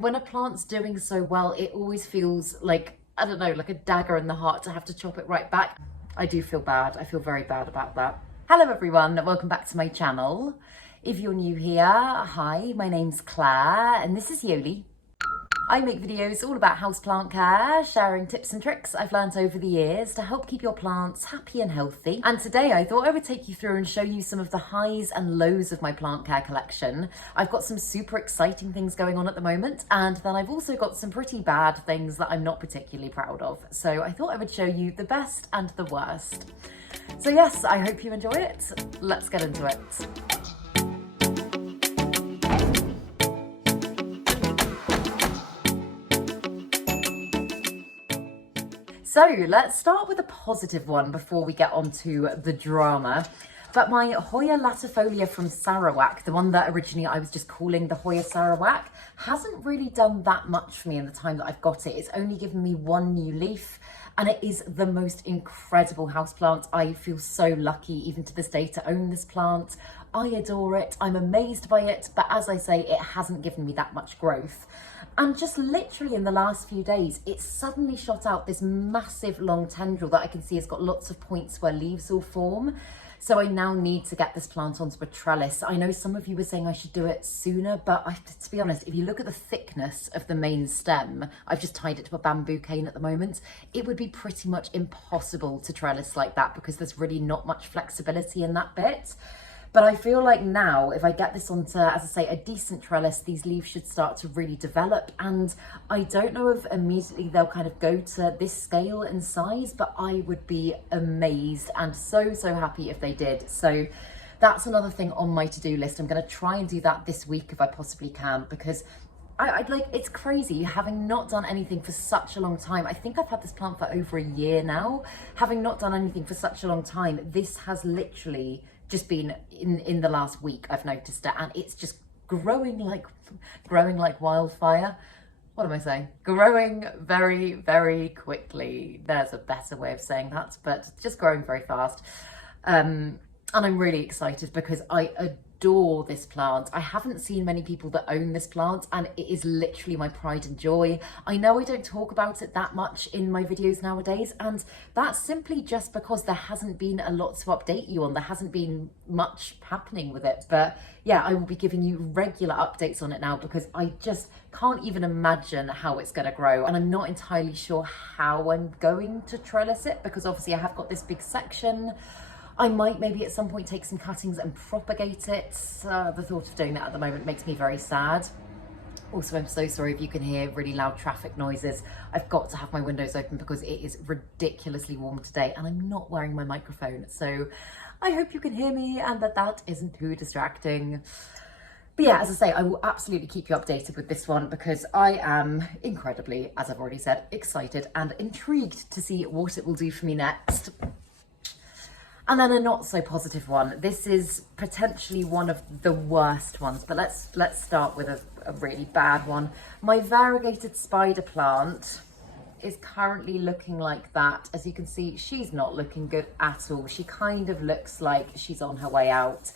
When a plant's doing so well, it always feels like, I don't know, like a dagger in the heart to have to chop it right back. I do feel bad. I feel very bad about that. Hello everyone, welcome back to my channel. If you're new here, hi, my name's Claire and this is Yoli. I make videos all about houseplant care, sharing tips and tricks I've learned over the years to help keep your plants happy and healthy. And today I thought I would take you through and show you some of the highs and lows of my plant care collection. I've got some super exciting things going on at the moment, and then I've also got some pretty bad things that I'm not particularly proud of. So I thought I would show you the best and the worst. So yes, I hope you enjoy it. Let's get into it. So let's start with a positive one before we get on to the drama. But my Hoya latifolia from Sarawak, the one that originally I was just calling the Hoya Sarawak, hasn't really done that much for me in the time that I've got it. It's only given me one new leaf, and it is the most incredible houseplant. I feel so lucky even to this day to own this plant. I adore it, I'm amazed by it, but as I say, it hasn't given me that much growth. And just literally in the last few days, it's suddenly shot out this massive long tendril that I can see has got lots of points where leaves will form. So I now need to get this plant onto a trellis. I know some of you were saying I should do it sooner, but to be honest, if you look at the thickness of the main stem, I've just tied it to a bamboo cane at the moment, it would be pretty much impossible to trellis like that because there's really not much flexibility in that bit. But I feel like now, if I get this onto, as I say, a decent trellis, these leaves should start to really develop. And I don't know if immediately they'll kind of go to this scale and size, but I would be amazed and so happy if they did. So that's another thing on my to-do list. I'm going to try and do that this week if I possibly can, because I'd like, it's crazy having not done anything for such a long time. I think I've had this plant for over a year now. Having not done anything for such a long time, this has literally just been in the last week, I've noticed it, and it's just growing like wildfire. What am I saying? Growing very quickly. There's a better way of saying that, but just growing very fast. And I'm really excited because I adore this plant. I haven't seen many people that own this plant, and it is literally my pride and joy. I know I don't talk about it that much in my videos nowadays, and that's simply just because there hasn't been a lot to update you on. There hasn't been much happening with it, but yeah, I will be giving you regular updates on it now because I just can't even imagine how it's going to grow, and I'm not entirely sure how I'm going to trellis it because obviously I have got this big section. I might maybe at some point take some cuttings and propagate it. The thought of doing that at the moment makes me very sad. Also, I'm so sorry if you can hear really loud traffic noises. I've got to have my windows open because it is ridiculously warm today and I'm not wearing my microphone. So I hope you can hear me and that isn't too distracting. But yeah, as I say, I will absolutely keep you updated with this one because I am incredibly, as I've already said, excited and intrigued to see what it will do for me next. And then a not so positive one. This is potentially one of the worst ones, but let's start with a really bad one. My variegated spider plant is currently looking like that. As you can see, she's not looking good at all. She kind of looks like she's on her way out.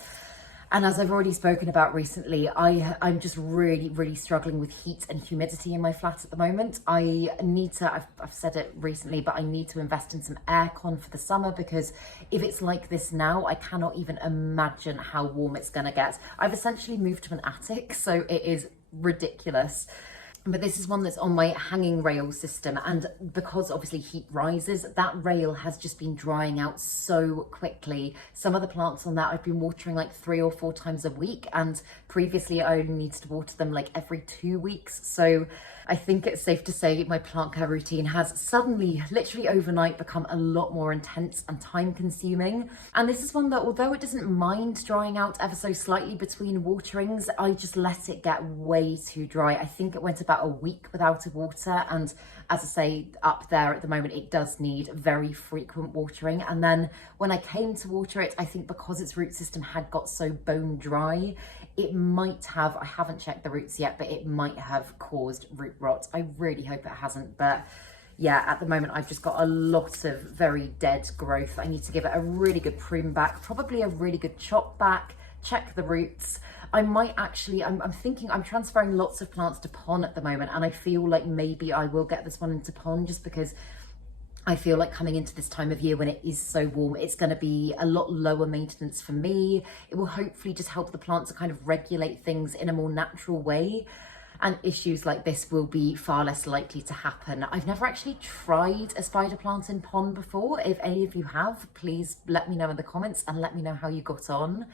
And as I've already spoken about recently, I'm just really struggling with heat and humidity in my flat at the moment. I need to, I've said it recently, but I need to invest in some aircon for the summer because if it's like this now, I cannot even imagine how warm it's gonna get. I've essentially moved to an attic, so it is ridiculous. But this is one that's on my hanging rail system, and because obviously heat rises, that rail has just been drying out so quickly. Some of the plants on that I've been watering like 3 or 4 times a week, and previously I only needed to water them like every 2 weeks. So I think it's safe to say my plant care routine has suddenly, literally overnight, become a lot more intense and time consuming. And this is one that, although it doesn't mind drying out ever so slightly between waterings, I just let it get way too dry. I think it went about a week without a water, and as I say, up there at the moment it does need very frequent watering. And then when I came to water it, I think because its root system had got so bone dry, it might have, I haven't checked the roots yet, but it might have caused root rot. I really hope it hasn't, but yeah, at the moment I've just got a lot of very dead growth. I need to give it a really good prune back, probably a really good chop back, check the roots. I might actually, I'm thinking, I'm transferring lots of plants to pon at the moment, and I feel like maybe I will get this one into pon, just because I feel like coming into this time of year when it is so warm, it's going to be a lot lower maintenance for me. It will hopefully just help the plants to kind of regulate things in a more natural way. And issues like this will be far less likely to happen. I've never actually tried a spider plant in pon before. If any of you have, please let me know in the comments and let me know how you got on.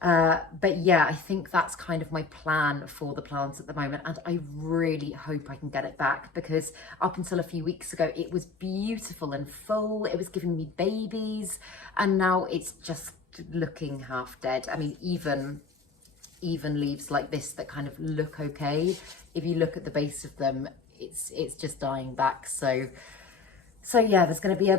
But yeah, I think that's kind of my plan for the plants at the moment, and I really hope I can get it back, because up until a few weeks ago it was beautiful and full, it was giving me babies, and now it's just looking half dead. I mean, even leaves like this that kind of look okay, if you look at the base of them, it's just dying back. So yeah, there's going to be a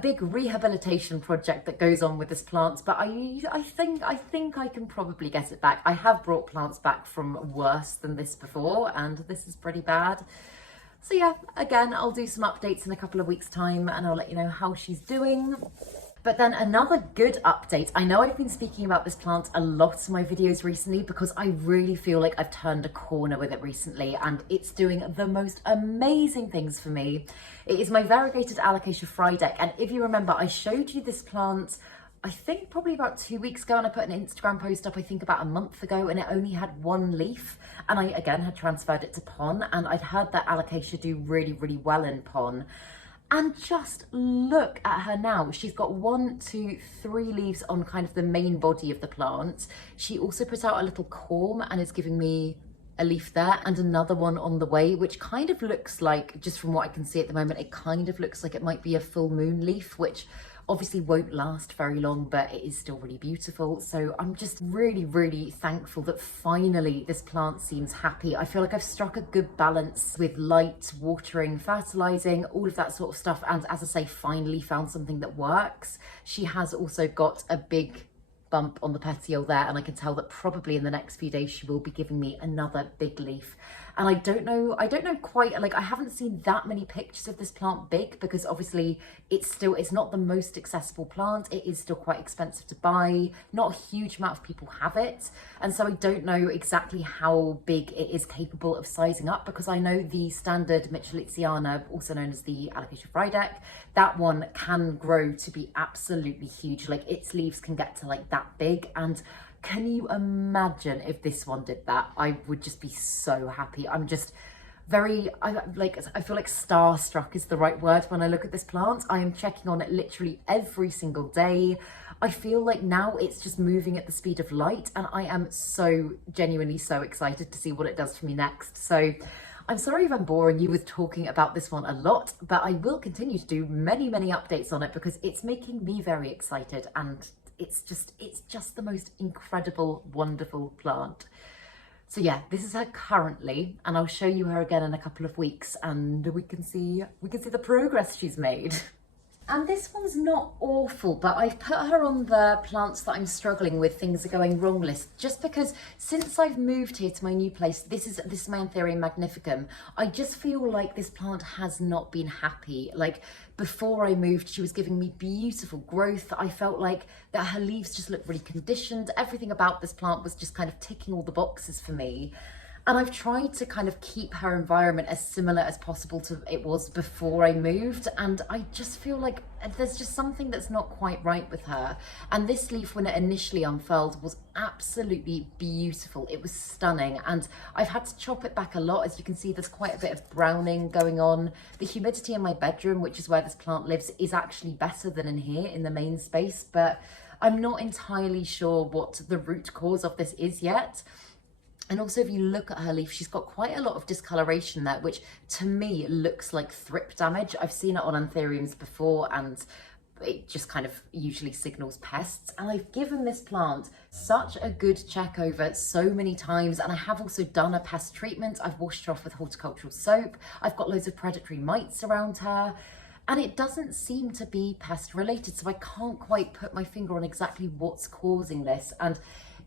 big rehabilitation project that goes on with this plant, but I think I can probably get it back. I have brought plants back from worse than this before, and this is pretty bad. So yeah, again, I'll do some updates in a couple of weeks' time, and I'll let you know how she's doing. But then another good update. I know I've been speaking about this plant a lot in my videos recently, because I really feel like I've turned a corner with it recently, and it's doing the most amazing things for me. It is my Variegated Alocasia Frydek, and if you remember, I showed you this plant, I think probably about 2 weeks ago, and I put an Instagram post up, I think about a month ago, and it only had one leaf, and I again had transferred it to pon, and I'd heard that Alocasia do really, really well in pon. And just look at her now. She's got 1, 2, 3 leaves on kind of the main body of the plant. She also put out a little corm and is giving me a leaf there, and another one on the way, which kind of looks like, just from what I can see at the moment, it kind of looks like it might be a full moon leaf, which obviously won't last very long, but it is still really beautiful. So I'm just really, really thankful that finally this plant seems happy. I feel like I've struck a good balance with light, watering, fertilizing, all of that sort of stuff. And as I say, finally found something that works. She has also got a big bump on the petiole there, and I can tell that probably in the next few days she will be giving me another big leaf. And I don't know quite, like, I haven't seen that many pictures of this plant big, because obviously it's not the most accessible plant. It is still quite expensive to buy. Not a huge amount of people have it, and so I don't know exactly how big it is capable of sizing up, because I know the standard Mitchelliana, also known as the Alocasia Frydek, that one can grow to be absolutely huge. Like, its leaves can get to like that big, and can you imagine if this one did that? I would just be so happy. I'm just I feel like starstruck is the right word when I look at this plant. I am checking on it literally every single day. I feel like now it's just moving at the speed of light, and I am so genuinely so excited to see what it does for me next. So I'm sorry if I'm boring you with talking about this one a lot, but I will continue to do many, many updates on it, because it's making me very excited, and it's just the most incredible, wonderful plant. So yeah, this is her currently, and I'll show you her again in a couple of weeks, and we can see the progress she's made. And this one's not awful, but I've put her on the plants that I'm struggling with, things are going wrong list, just because since I've moved here to my new place, this is my Anthurium magnificum, I just feel like this plant has not been happy. Like, before I moved, she was giving me beautiful growth. I felt like that her leaves just looked really conditioned. Everything about this plant was just kind of ticking all the boxes for me. And I've tried to kind of keep her environment as similar as possible to it was before I moved. And I just feel like there's just something that's not quite right with her. And this leaf, when it initially unfurled, was absolutely beautiful. It was stunning. And I've had to chop it back a lot. As you can see, there's quite a bit of browning going on. The humidity in my bedroom, which is where this plant lives, is actually better than in here in the main space. But I'm not entirely sure what the root cause of this is yet. And also, if you look at her leaf, she's got quite a lot of discoloration there, which to me looks like thrip damage. I've seen it on Anthuriums before, and it just kind of usually signals pests. And I've given this plant such a good check over so many times, and I have also done a pest treatment. I've washed her off with horticultural soap. I've got loads of predatory mites around her, and it doesn't seem to be pest related. So I can't quite put my finger on exactly what's causing this. And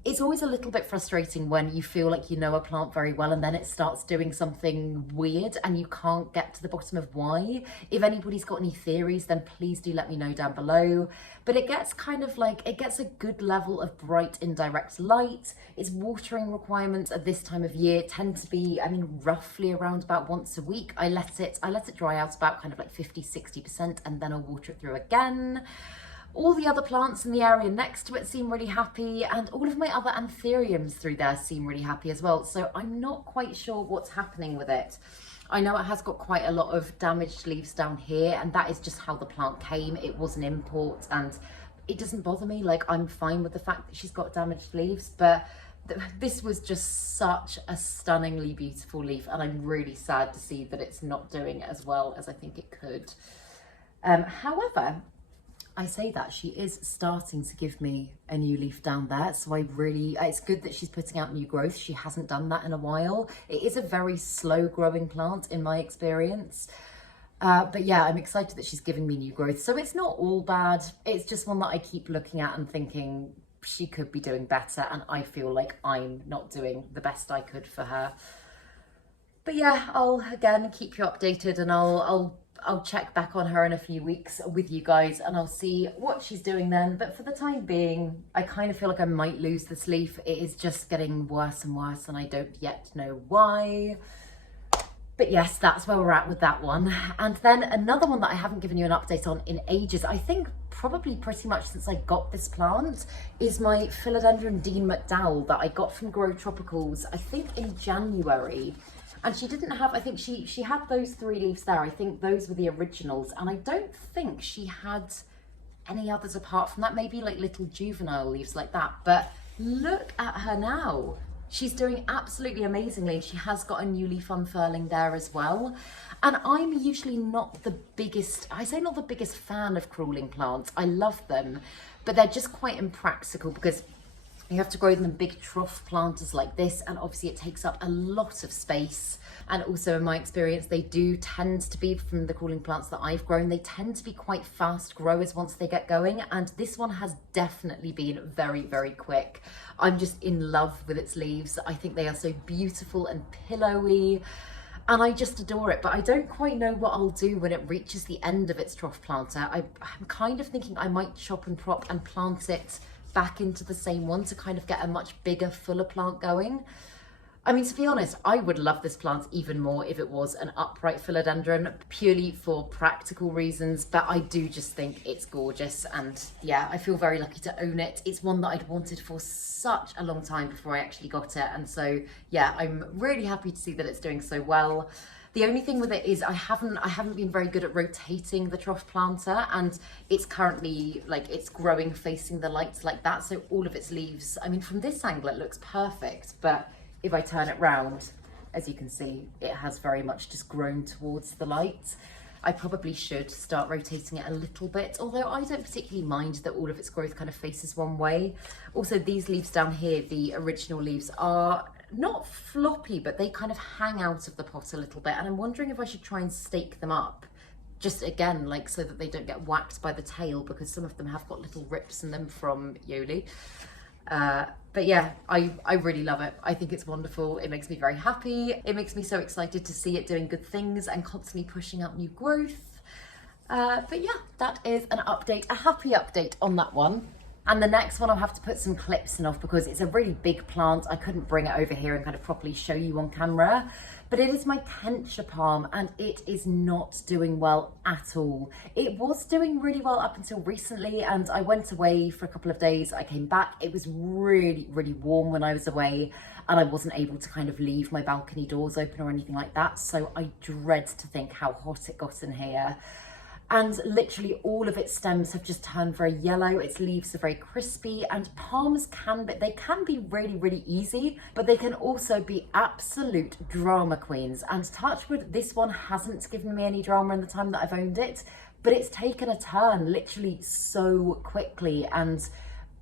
It's always a little bit frustrating when you feel like you know a plant very well and then it starts doing something weird and you can't get to the bottom of why. If anybody's got any theories, then please do let me know down below. But it gets kind of like, it gets a good level of bright indirect light. Its watering requirements at this time of year tend to be, I mean, roughly around about once a week. I let it dry out about kind of like 50-60% and then I'll water it through again. All the other plants in the area next to it seem really happy, and all of my other Anthuriums through there seem really happy as well. So I'm not quite sure what's happening with it. I know it has got quite a lot of damaged leaves down here, and that is just how the plant came. It was an import and it doesn't bother me. Like, I'm fine with the fact that she's got damaged leaves, but this was just such a stunningly beautiful leaf, and I'm really sad to see that it's not doing as well as I think it could. However, I say that she is starting to give me a new leaf down there, so it's good that she's putting out new growth. She hasn't done that in a while. It is a very slow growing plant in my experience, but yeah, I'm excited that she's giving me new growth. So it's not all bad. It's just one that I keep looking at and thinking she could be doing better, and I feel like I'm not doing the best I could for her. But yeah, I'll again keep you updated, and I'll check back on her in a few weeks with you guys and I'll see what she's doing then. But for the time being, I kind of feel like I might lose this leaf. It is just getting worse and worse and I don't yet know why. But yes, that's where we're at with that one. And then another one that I haven't given you an update on in ages, I think probably pretty much since I got this plant, is my Philodendron Dean McDowell that I got from Grow Tropicals, I think in January. And she didn't have, I think she had those 3 leaves there. I think those were the originals. And I don't think she had any others apart from that, maybe like little juvenile leaves like that. But look at her now. She's doing absolutely amazingly. She has got a new leaf unfurling there as well. And I'm usually not the biggest, I say not the biggest fan of crawling plants. I love them, but they're just quite impractical because you have to grow them in big trough planters like this, and obviously it takes up a lot of space. And also in my experience, they do tend to be, from the crawling plants that I've grown, they tend to be quite fast growers once they get going. And this one has definitely been very, very quick. I'm just in love with its leaves. I think they are so beautiful and pillowy, and I just adore it. But I don't quite know what I'll do when it reaches the end of its trough planter. I'm kind of thinking I might chop and prop and plant it back into the same one to kind of get a much bigger, fuller plant going. I mean, to be honest, I would love this plant even more if it was an upright philodendron, purely for practical reasons, but I do just think it's gorgeous, and yeah, I feel very lucky to own it. It's one that I'd wanted for such a long time before I actually got it, and so yeah, I'm really happy to see that it's doing so well. The only thing with it is I haven't been very good at rotating the trough planter, and it's currently like it's growing facing the lights like that. So all of its leaves, I mean, from this angle it looks perfect, but if I turn it round, as you can see, it has very much just grown towards the light. I probably should start rotating it a little bit, although I don't particularly mind that all of its growth kind of faces one way. Also, these leaves down here, the original leaves, are not floppy, but they kind of hang out of the pot a little bit, and I'm wondering if I should try and stake them up, just again, like so that they don't get whacked by the tail, because some of them have got little rips in them from Yoli. But yeah, I really love it. I think it's wonderful. It makes me very happy. It makes me so excited to see it doing good things and constantly pushing out new growth. But yeah, that is an update, a happy update on that one. And the next one I'll have to put some clips in of because it's a really big plant. I couldn't bring it over here and kind of properly show you on camera. But it is my Kentia palm, and it is not doing well at all. It was doing really well up until recently, and I went away for a couple of days. I came back. It was really, really warm when I was away, and I wasn't able to kind of leave my balcony doors open or anything like that. So I dread to think how hot it got in here. And literally all of its stems have just turned very yellow. Its leaves are very crispy, and palms can be really, really easy, but they can also be absolute drama queens. And touch wood, this one hasn't given me any drama in the time that I've owned it, but it's taken a turn literally so quickly, and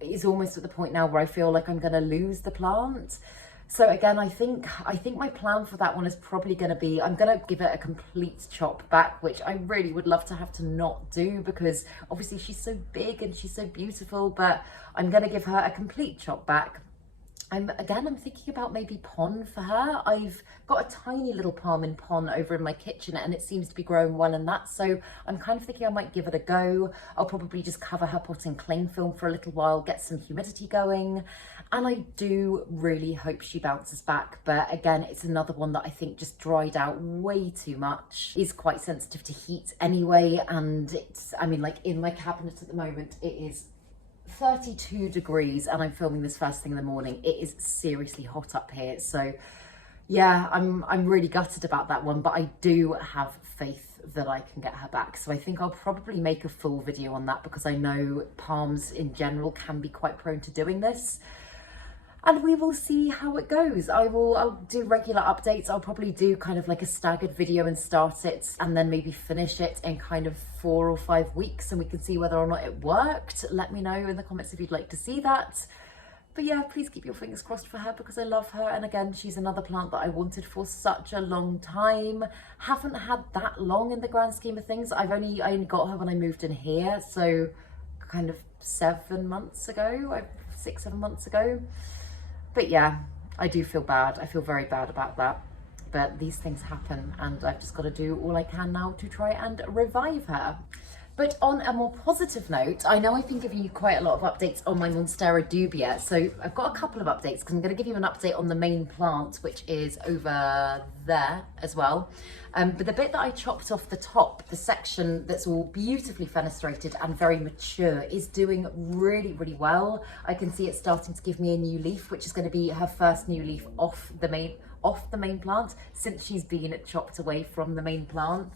it's almost at the point now where I feel like I'm gonna lose the plant. So again, I think my plan for that one is probably going to be, I'm going to give it a complete chop back, which I really would love to have to not do because obviously she's so big and she's so beautiful, but I'm going to give her a complete chop back I'm thinking about maybe pon for her. I've got a tiny little palm in pon over in my kitchen and it seems to be growing well in that. So I'm kind of thinking I might give it a go. I'll probably just cover her pot in cling film for a little while, get some humidity going. And I do really hope she bounces back. But again, it's another one that I think just dried out way too much. Is quite sensitive to heat anyway. And it's, I mean, like in my cabinet at the moment, it is 32 degrees and I'm filming this first thing in the morning. It is seriously hot up here. So yeah, I'm really gutted about that one, but I do have faith that I can get her back. So I think I'll probably make a full video on that because I know palms in general can be quite prone to doing this. And we will see how it goes. I'll do regular updates. I'll probably do kind of like a staggered video and start it and then maybe finish it in kind of 4 or 5 weeks and we can see whether or not it worked. Let me know in the comments if you'd like to see that. But yeah, please keep your fingers crossed for her because I love her. And again, she's another plant that I wanted for such a long time. Haven't had that long in the grand scheme of things. I only got her when I moved in here. So kind of 7 months ago, 6-7 months ago. But yeah, I do feel bad. I feel very bad about that. But these things happen and I've just got to do all I can now to try and revive her. But on a more positive note, I know I've been giving you quite a lot of updates on my Monstera dubia. So I've got a couple of updates because I'm going to give you an update on the main plant, which is over there as well. But the bit that I chopped off the top, the section that's all beautifully fenestrated and very mature, is doing really, really well. I can see it starting to give me a new leaf, which is going to be her first new leaf off the main plant since she's been chopped away from the main plant.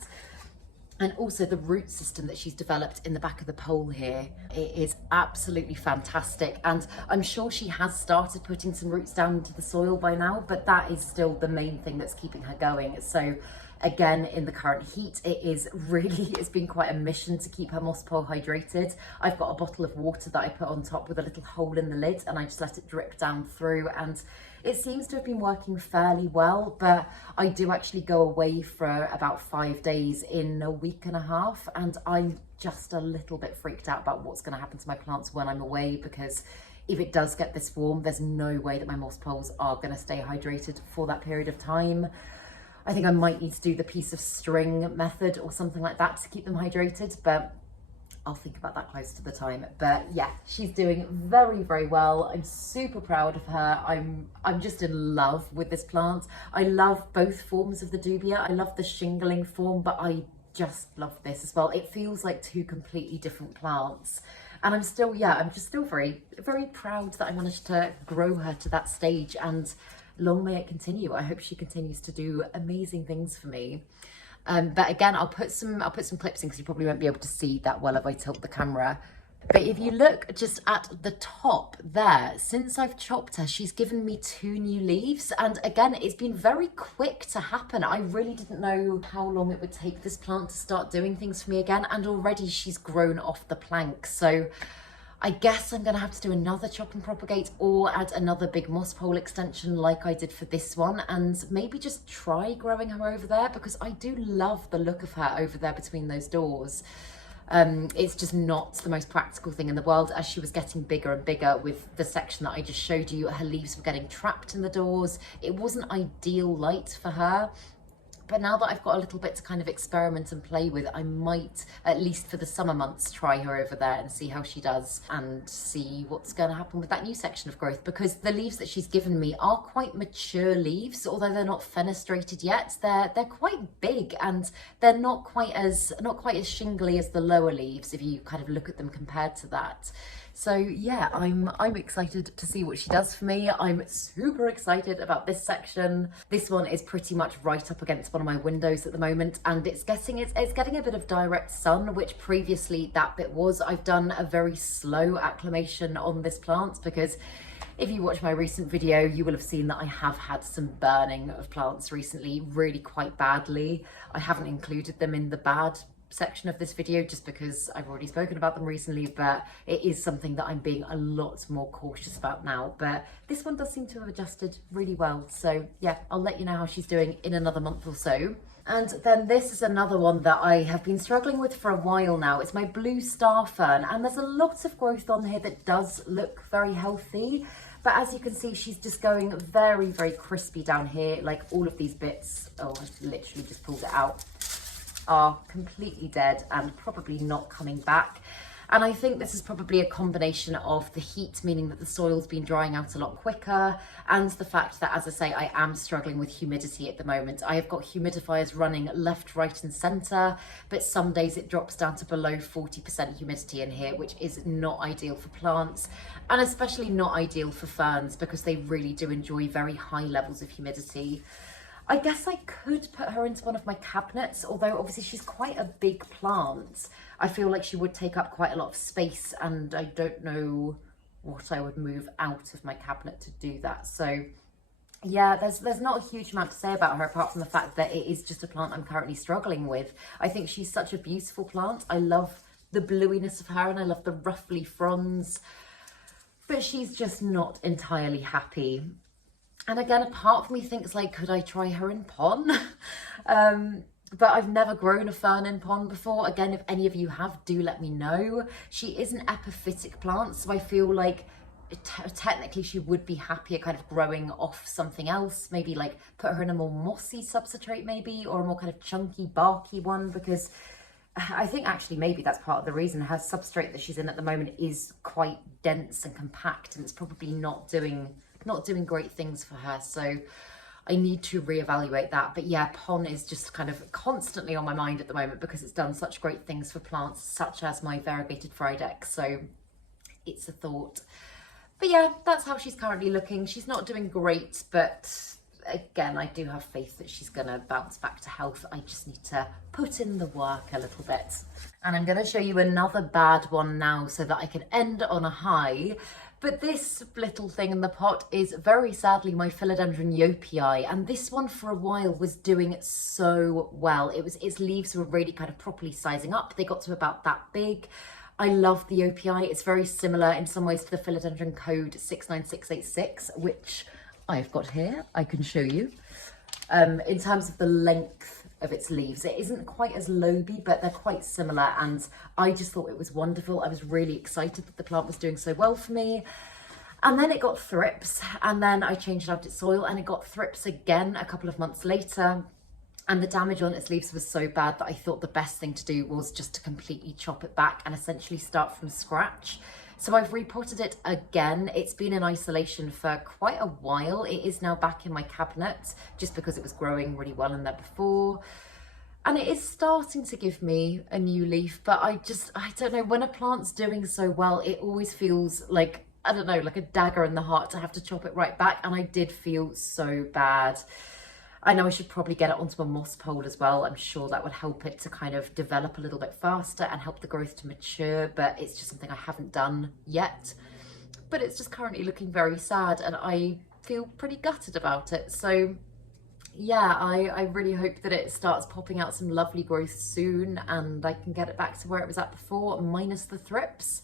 And also the root system that she's developed in the back of the pole here, it is absolutely fantastic. And I'm sure she has started putting some roots down into the soil by now, but that is still the main thing that's keeping her going. So again, in the current heat, it's been quite a mission to keep her moss pole hydrated. I've got a bottle of water that I put on top with a little hole in the lid and I just let it drip down through, and it seems to have been working fairly well, but I do actually go away for about 5 days in a week and a half, and I'm just a little bit freaked out about what's going to happen to my plants when I'm away, because if it does get this warm, there's no way that my moss poles are going to stay hydrated for that period of time. I think I might need to do the piece of string method or something like that to keep them hydrated, but I'll think about that close to the time. But yeah, she's doing very, very well. I'm super proud of her. I'm just in love with this plant. I love both forms of the dubia. I love the shingling form, but I just love this as well. It feels like two completely different plants. And I'm just still very, very proud that I managed to grow her to that stage, and long may it continue. I hope she continues to do amazing things for me. But again, I'll put some clips in because you probably won't be able to see that well if I tilt the camera. But if you look just at the top there, since I've chopped her, she's given me 2 new leaves. And again, it's been very quick to happen. I really didn't know how long it would take this plant to start doing things for me again. And already she's grown off the plank. So I guess I'm going to have to do another chop and propagate or add another big moss pole extension like I did for this one, and maybe just try growing her over there because I do love the look of her over there between those doors. It's just not the most practical thing in the world. As she was getting bigger and bigger with the section that I just showed you, her leaves were getting trapped in the doors. It wasn't ideal light for her. But now that I've got a little bit to kind of experiment and play with, I might, at least for the summer months, try her over there and see how she does and see what's going to happen with that new section of growth, because the leaves that she's given me are quite mature leaves, although they're not fenestrated yet. They're quite big and they're not quite as shingly as the lower leaves if you kind of look at them compared to that. So yeah, I'm excited to see what she does for me. I'm super excited about this section. This one is pretty much right up against one of my windows at the moment, and it's getting a bit of direct sun, which previously that bit was. I've done a very slow acclimation on this plant because if you watch my recent video, you will have seen that I have had some burning of plants recently, really quite badly. I haven't included them in the bad section of this video just because I've already spoken about them recently, but it is something that I'm being a lot more cautious about now. But this one does seem to have adjusted really well, so yeah, I'll let you know how she's doing in another month or so. And then this is another one that I have been struggling with for a while now. It's my blue star fern, and there's a lot of growth on here that does look very healthy, But as you can see, she's just going very, very crispy down here. Like all of these bits, oh, I literally just pulled it out, are completely dead and probably not coming back. And I think this is probably a combination of the heat, meaning that the soil's been drying out a lot quicker, and the fact that, as I say, I am struggling with humidity at the moment. I have got humidifiers running left, right and centre, but some days it drops down to below 40% humidity in here, which is not ideal for plants, and especially not ideal for ferns because they really do enjoy very high levels of humidity. I guess I could put her into one of my cabinets, although obviously she's quite a big plant. I feel like she would take up quite a lot of space, and I don't know what I would move out of my cabinet to do that. So yeah, there's not a huge amount to say about her apart from the fact that it is just a plant I'm currently struggling with. I think she's such a beautiful plant. I love the bluiness of her and I love the ruffly fronds, but she's just not entirely happy. And again, a part of me thinks, like, could I try her in pon? But I've never grown a fern in pon before. Again, if any of you have, do let me know. She is an epiphytic plant, so I feel like technically she would be happier kind of growing off something else. Maybe like put her in a more mossy substrate maybe, or a more kind of chunky, barky one, because I think actually maybe that's part of the reason. Her substrate that she's in at the moment is quite dense and compact, and it's probably not doing great things for her. So I need to reevaluate that. But yeah, pon is just kind of constantly on my mind at the moment because it's done such great things for plants such as my variegated Friedeck. So it's a thought. But yeah, that's how she's currently looking. She's not doing great, but again, I do have faith that she's gonna bounce back to health. I just need to put in the work a little bit. And I'm gonna show you another bad one now so that I can end on a high. But this little thing in the pot is very sadly my Philodendron Yopii, and this one for a while was doing so well. Its leaves were really kind of properly sizing up. They got to about that big. I love the Yopii. It's very similar in some ways to the Philodendron code 69686, which I've got here. I can show you. In terms of the length of its leaves, it isn't quite as loby, but they're quite similar, and I just thought it was wonderful. I was really excited that the plant was doing so well for me. And then it got thrips, and then I changed out its soil and it got thrips again a couple of months later, and the damage on its leaves was so bad that I thought the best thing to do was just to completely chop it back and essentially start from scratch. So I've repotted it again. It's been in isolation for quite a while. It is now back in my cabinet just because it was growing really well in there before. And it is starting to give me a new leaf, but I don't know, when a plant's doing so well, it always feels like, I don't know, like a dagger in the heart to have to chop it right back. And I did feel so bad. I know I should probably get it onto a moss pole as well. I'm sure that would help it to kind of develop a little bit faster and help the growth to mature, but it's just something I haven't done yet. But it's just currently looking very sad and I feel pretty gutted about it. So yeah, I really hope that it starts popping out some lovely growth soon and I can get it back to where it was at before, minus the thrips.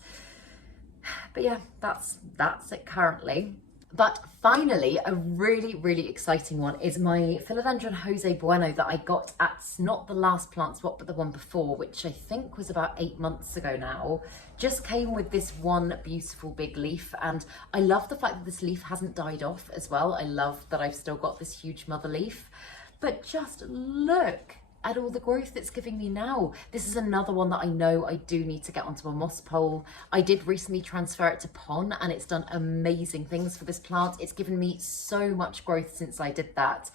But yeah, that's it currently. But finally, a really, really exciting one is my Philodendron Jose Bueno that I got at not the last plant swap, but the one before, which I think was about 8 months ago now. Just came with this one beautiful big leaf, and I love the fact that this leaf hasn't died off as well. I love that I've still got this huge mother leaf, but just look at all the growth it's giving me now. This is another one that I know I do need to get onto a moss pole. I did recently transfer it to pon and it's done amazing things for this plant. It's given me so much growth since I did that.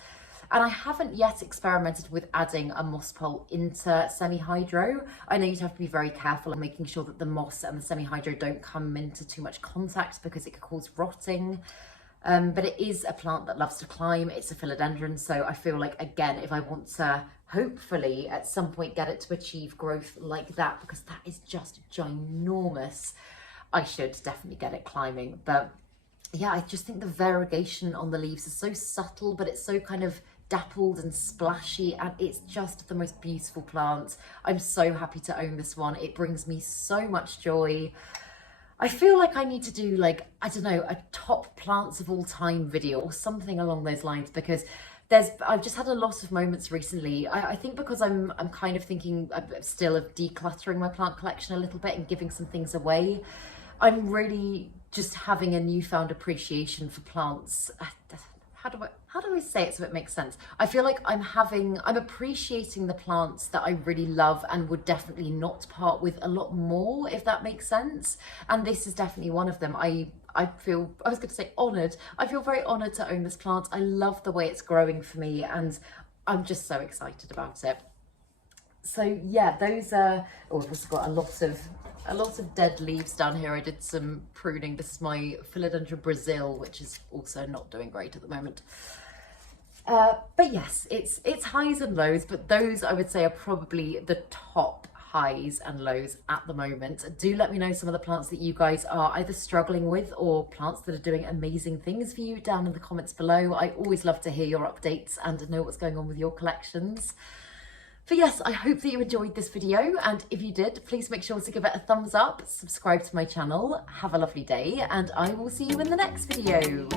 And I haven't yet experimented with adding a moss pole into semi-hydro. I know you'd have to be very careful of making sure that the moss and the semi-hydro don't come into too much contact because it could cause rotting. But it is a plant that loves to climb. It's a philodendron, so I feel like, again, if I want to hopefully at some point get it to achieve growth like that, because that is just ginormous, I should definitely get it climbing. But yeah, I just think the variegation on the leaves is so subtle, but it's so kind of dappled and splashy, and it's just the most beautiful plant. I'm so happy to own this one. It brings me so much joy. I feel like I need to do, like, I don't know, a top plants of all time video or something along those lines, because I've just had a lot of moments recently. I think because I'm kind of thinking still of decluttering my plant collection a little bit and giving some things away. I'm really just having a newfound appreciation for plants. How do I say it so it makes sense? I feel like I'm appreciating the plants that I really love and would definitely not part with a lot more, if that makes sense. And this is definitely one of them. I feel, I was going to say honoured. I feel very honoured to own this plant. I love the way it's growing for me and I'm just so excited about it. So yeah, those are, oh, I've also got a lot of dead leaves down here. I did some pruning. This is my Philodendron Brazil, which is also not doing great at the moment. But yes, it's highs and lows, but those I would say are probably the top highs and lows at the moment. Do let me know some of the plants that you guys are either struggling with or plants that are doing amazing things for you down in the comments below. I always love to hear your updates and know what's going on with your collections. But yes, I hope that you enjoyed this video, and if you did, please make sure to give it a thumbs up, subscribe to my channel, have a lovely day, and I will see you in the next video.